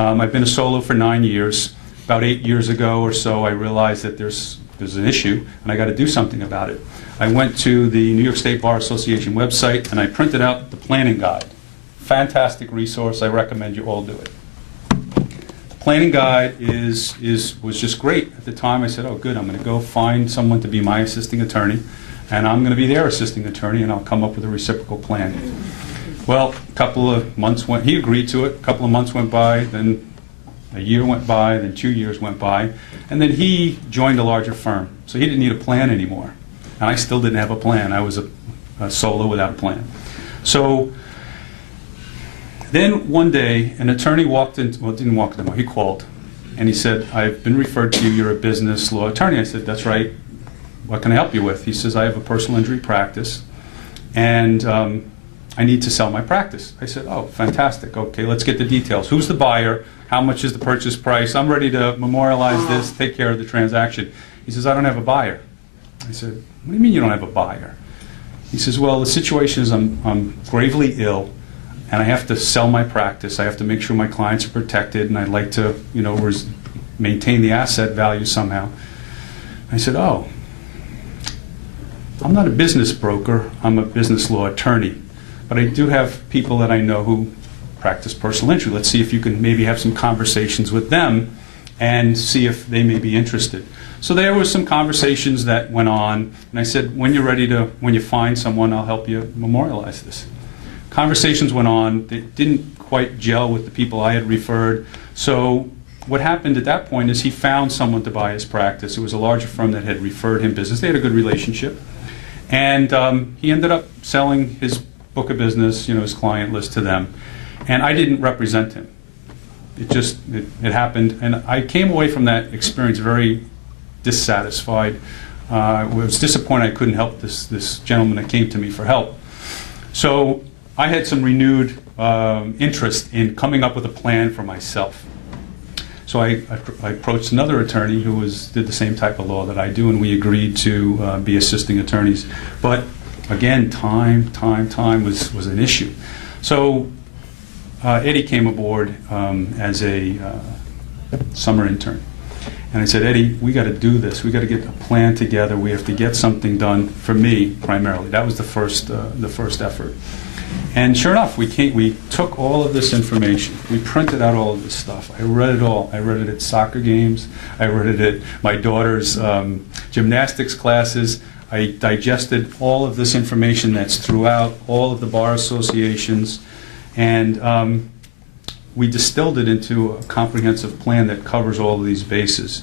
I've been a solo for 9 years. About 8 years ago or so, I realized that there's an issue, and I got to do something about it. I went to the New York State Bar Association website, and I printed out the planning guide. Fantastic resource. I recommend you all do it. The planning guide was just great. At the time, I said, oh, good, I'm going to go find someone to be my assisting attorney, and I'm going to be their assisting attorney, and I'll come up with a reciprocal plan. Well, a couple of months went, he agreed to it. A couple of months went by, then a year went by, then 2 years went by, and then he joined a larger firm. So he didn't need a plan anymore. And I still didn't have a plan. I was a solo without a plan. So then one day, an attorney walked in, well, didn't walk in, he called. And he said, I've been referred to you, you're a business law attorney. I said, that's right. What can I help you with? He says, I have a personal injury practice, and I need to sell my practice. I said, oh, fantastic. Okay, let's get the details. Who's the buyer? How much is the purchase price? I'm ready to memorialize this, take care of the transaction. He says, I don't have a buyer. I said, what do you mean you don't have a buyer? He says, well, the situation is I'm gravely ill, and I have to sell my practice. I have to make sure my clients are protected, and I'd like to, maintain the asset value somehow. I said, oh, I'm not a business broker. I'm a business law attorney. But I do have people that I know who practice personal injury. Let's see if you can maybe have some conversations with them and see if they may be interested. So there were some conversations that went on, and I said, when you find someone, I'll help you memorialize this. Conversations went on. They didn't quite gel with the people I had referred. So what happened at that point is he found someone to buy his practice. It was a larger firm that had referred him business. They had a good relationship. And he ended up selling his book of business, his client list to them. And I didn't represent him. It happened. And I came away from that experience very dissatisfied. I was disappointed I couldn't help this gentleman that came to me for help. So I had some renewed interest in coming up with a plan for myself. So I approached another attorney who did the same type of law that I do, and we agreed to be assisting attorneys. But again, time was an issue. So Eddie came aboard as a summer intern. And I said, Eddie, we got to do this. We got to get a plan together. We have to get something done for me primarily. That was the first effort. And sure enough, we took all of this information. We printed out all of this stuff. I read it all. I read it at soccer games. I read it at my daughter's gymnastics classes. I digested all of this information that's throughout all of the bar associations. And we distilled it into a comprehensive plan that covers all of these bases.